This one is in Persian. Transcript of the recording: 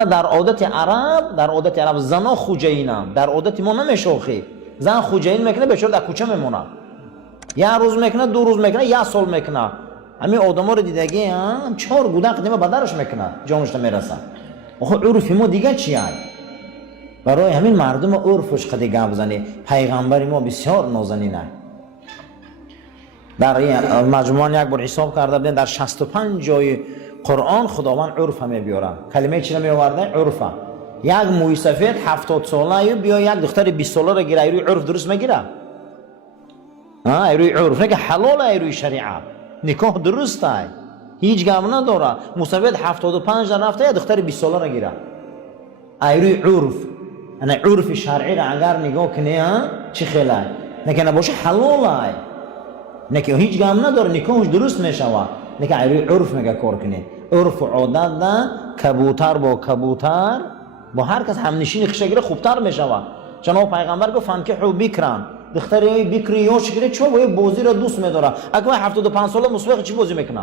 در عادت عرب زنا خوجینن، در عادت ما نمیشوخی. زن خوجین میکنه بچور در کوچه میمونه، یه روز میکنه، 2 روز میکنه، 1 سال میکنه. همین آدما رو دیدگی 4 گودن قدیمه بدرش میکنه، جانش نمیرسه. آخه عرف ما دیگه چیه؟ برای همین مردم عرفش خدی گپ بزنی. پیغمبر ما بسیار نازنینه. در مجموعه یک بار حساب کرده بودن در 65 جای قرآن خداوند عرف همه بیاره. کلمه چی می آورده؟ عرفه. یک موی سفید 70 ساله بیا یک دختر 20 ساله را گیره، ایروی عرف درست میگیره؟ ایروی عرف نه که حلال، ایروی شریعت نکاح درسته، هیچ گپ نداره. مسافر 75 در رفته یک دختر 20 ساله را گیره، ایروی عرف. انا عرف شرعی را اگر نگاه کنی چی خیلی نکنه باشه حلاله، نه که هیچ گپ نداره، نکاحش درست میشوه، نه که ایروی عرف میگه کار کنی. عرف و عادت ده کبوتر با کبوتر با هر کس همنشین خشگیره خوبتر میشوه. جناب پیغمبر گفت فانکحوا بکرا، دختری بکری یا شگیره چون بازی را دوست میداره. اگه 75 ساله مسابقه چی بازی میکنه؟